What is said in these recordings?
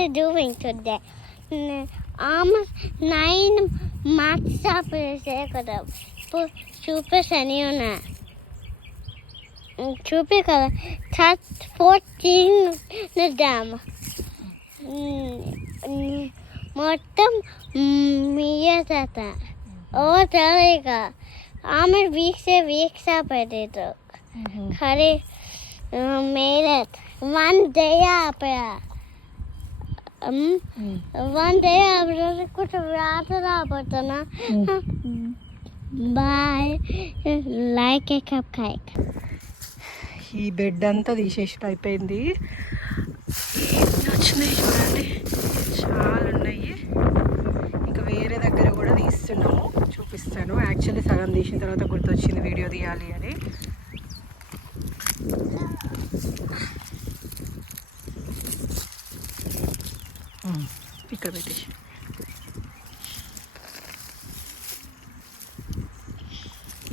are doing today. Almost 9 marks up కదా చూపేసాను చూపే కదా 14 డ్యామ్ మొత్తం మీయ తాత ఓ తెలియక ఆమె వీక్స్ పడేది ఖరే మేరత్ 1 day après 1 day après कुछ रात ना पता ना by like a cupcake ఈ బెడ్ అంతా తీసేసి అయిపోయింది. వచ్చినాయి చూడండి, చాలా ఉన్నాయి. ఇంకా వేరే దగ్గర కూడా తీస్తున్నాము, చూపిస్తాను. యాక్చువల్లీ సగం తీసిన తర్వాత గుర్తొచ్చింది వీడియో తీయాలి అని. ఇక్కడ పెట్టేసి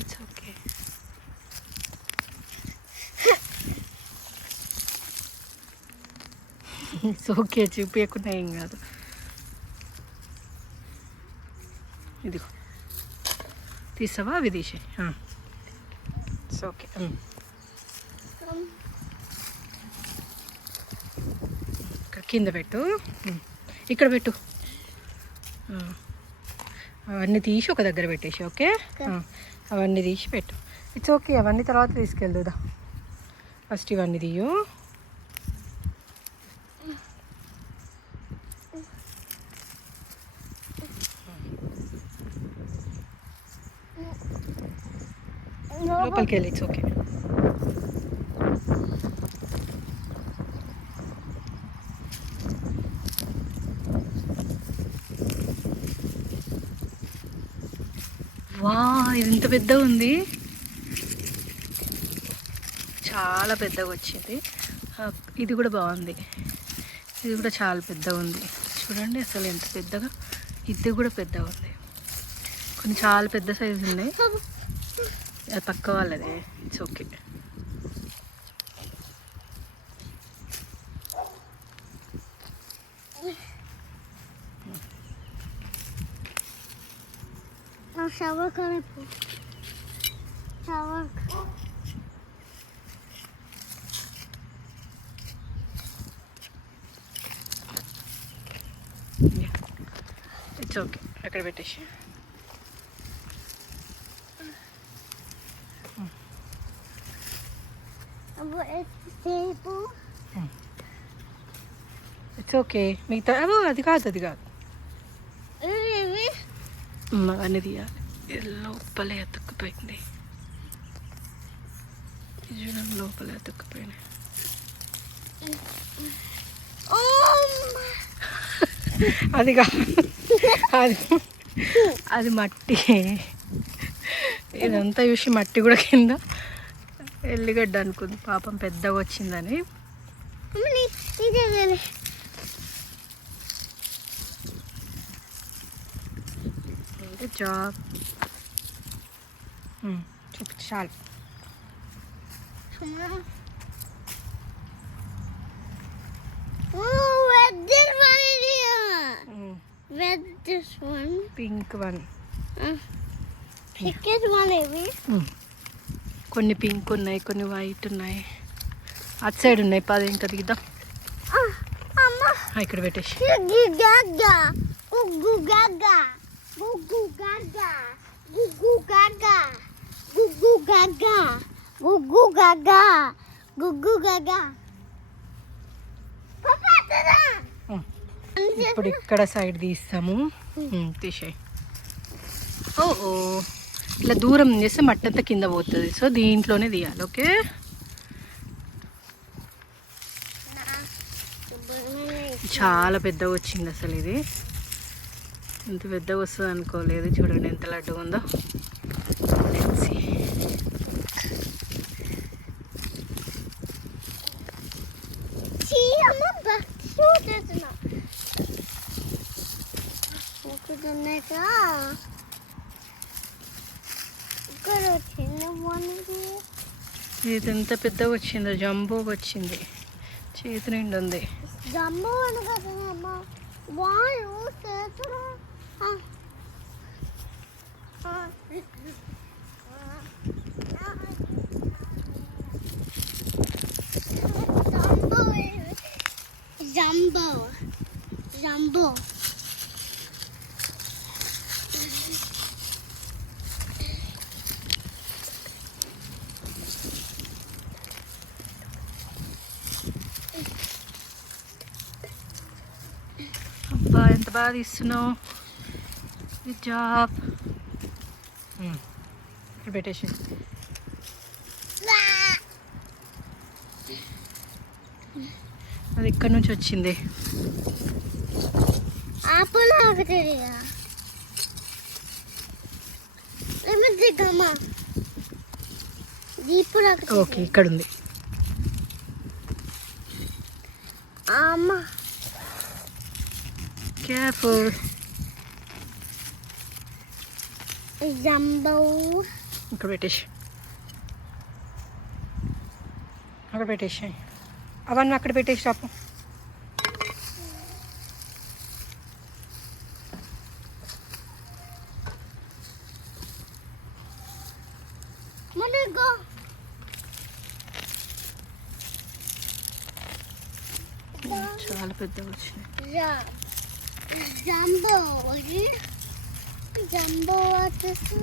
ఇట్స్ ఓకే. ఇట్స్ ఓకే, చూపించకుండా ఏం కాదు. ఇదిగో తీసావా, అవి తీసే. It's okay. ఇక్కడ కింద పెట్టు, ఇక్కడ పెట్టు. అవన్నీ తీసి ఒక దగ్గర పెట్టేసి, ఓకే. అవన్నీ తీసి పెట్టు. ఇట్స్ ఓకే, అవన్నీ తర్వాత తీసుకెళ్దా. ఫస్ట్ ఇవన్నీ తీయు. లోపలికి వెళ్ళి. It's okay. వా, ఇది ఇంత పెద్దగా ఉంది, చాలా పెద్దగా వచ్చింది. ఇది కూడా బాగుంది, ఇది కూడా చాలా పెద్దగా ఉంది. చూడండి అసలు ఎంత పెద్దగా, ఇది కూడా పెద్దగా ఉంది. కొన్ని చాలా పెద్ద సైజు ఉన్నాయి, అది పక్క వాళ్ళదే. It's okay. shower करे shower ఇట్స్ ఓకే. అక్కడ పెట్టేసి ఇట్స్ ఓకే. మిగతా అది కాదు, అది కాదు. అవన్నీ తీయాలి. లోపలే అతుక్కుపోయింది, చూడండి, లోపలే అతుక్కుపోయినాయి. అది కాదు, అది మట్టి. ఇదంతా చూసి మట్టి కూడా కింద ఎల్లిగడ్డ అనుకుంది పాపం, పెద్దగా వచ్చిందని. జాబ్ చూపించు చాలు. పింక్ వన్, కొన్ని పింక్ ఉన్నాయి, కొన్ని వైట్ ఉన్నాయి. అటు సైడ్ ఉన్నాయి, 10 ఇంకా దిగుదాం. ఇక్కడ పెట్టేసి Gugu gaga, gugu gaga, gugu gaga, gugu gaga, gugu gaga. Papa tada. ఇప్పుడు ఇక్కడ సైడ్ తీస్తాము, తీసేయి. ఓ ఇట్లా దూరం చేస్తే మట్టి అంతా కింద పోతుంది, సో దీంట్లోనే తీయాలి, ఓకే. చాలా పెద్దగా వచ్చింది అసలు, ఇది ఇంత పెద్దగా వస్తుంది అనుకోలేదు. చూడండి ఎంత లడ్డు ఉందో. ఇది ఎంత పెద్దగా వచ్చిందో, జంబో వచ్చింది, చేతి నిండు ఉంది. జంబో అనుకుంటున్నామ్మా వాళ్ళు చేతులు జంబో జంబో అబ్బా ఎంత బాగా తీస్తున్నావు. Good job. ఇక్కడ పెట్టేసి అది ఇక్కడ నుంచి వచ్చింది. ఆపల్ ఆగుతుందిగా ఓకే ఇక్కడ ఉంది. అమ్మ కేర్ఫుల్. జంబో ఇక్కడ పెట్టేసి అక్కడ పెట్టేసి అవన్నీ అక్కడ పెట్టేసి రాపు. చాలా పెద్దగా వచ్చినాయి. జంబో జంబో వచ్చేసి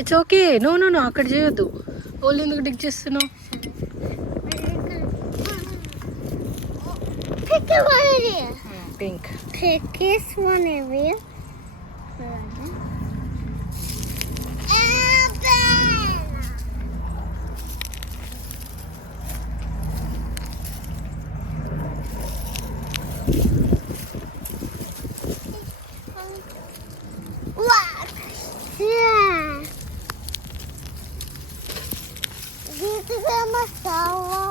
it's okay. No no no అక్కడ చేయొద్దు. ఓళ్ళు ఎందుకు డిక్ చేస్తున్నావు? Pink. This one area. What? Yeah. This is a masala.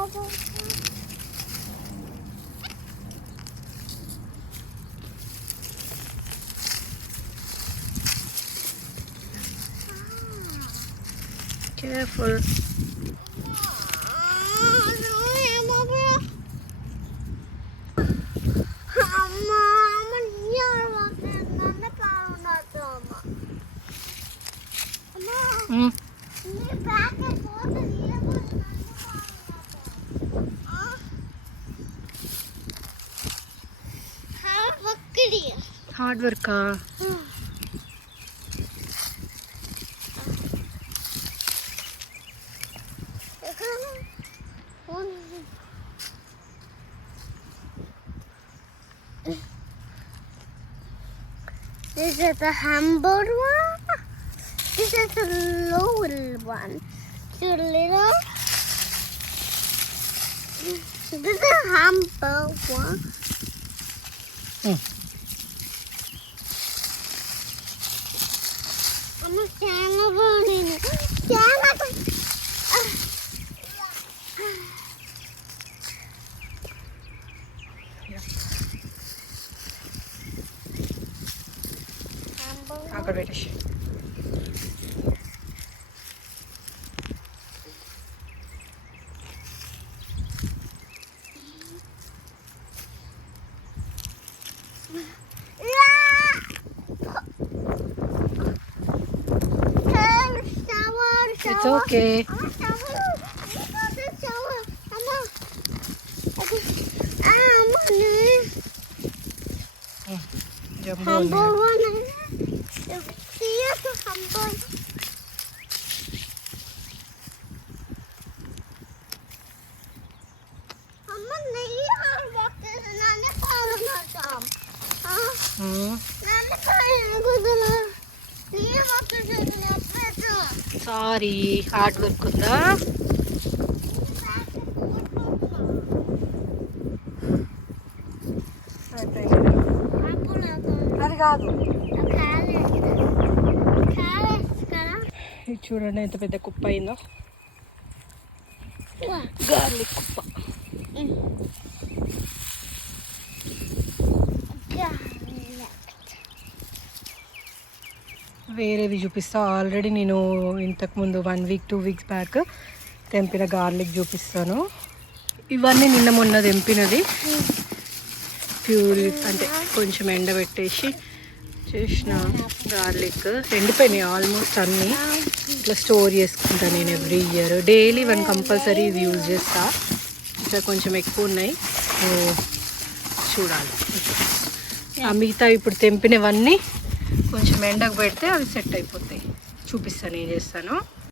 Careful. Hard వర్కా? This is the humble one. This is the little one. Too little. This is the humble one. I'm a cannibal. Cannibal. అక్కడ పెట్టేసి it's okay. Humble one. See us humble. Mama, नहीं यार वक्त नाने पालना काम. नाने पालना कुदना. नहीं वक्त चलना पैसा. సారీ హార్డ్ వర్క్ ఉందా? అది కాదు. ఇది చూడండి ఎంత పెద్ద కుప్ప అయిందో, గార్లిక్ కుప్ప. వేరేవి చూపిస్తా. ఆల్రెడీ నేను ఇంతకుముందు 1 వీక్ 2 వీక్స్ బ్యాక్ తెంపిన గార్లిక్ చూపిస్తాను. ఇవన్నీ నిన్న మొన్న తెంపినది, ప్యూర్ అంటే కొంచెం ఎండబెట్టేసి చేసిన గార్లిక్. ఎండిపోయినాయి ఆల్మోస్ట్ అన్నీ. ఇట్లా స్టోర్ చేసుకుంటాను నేను ఎవ్రీ ఇయర్. డైలీ 1 కంపల్సరీ ఇది యూజ్ చేస్తా. ఇట్లా కొంచెం ఎక్కువ ఉన్నాయి, చూడాలి. ఆ మిగతా ఇప్పుడు తెంపినవన్నీ కొంచెం ఎండకు పెడితే అవి సెట్ అయిపోతాయి. చూపిస్తాను, ఏం చేస్తాను.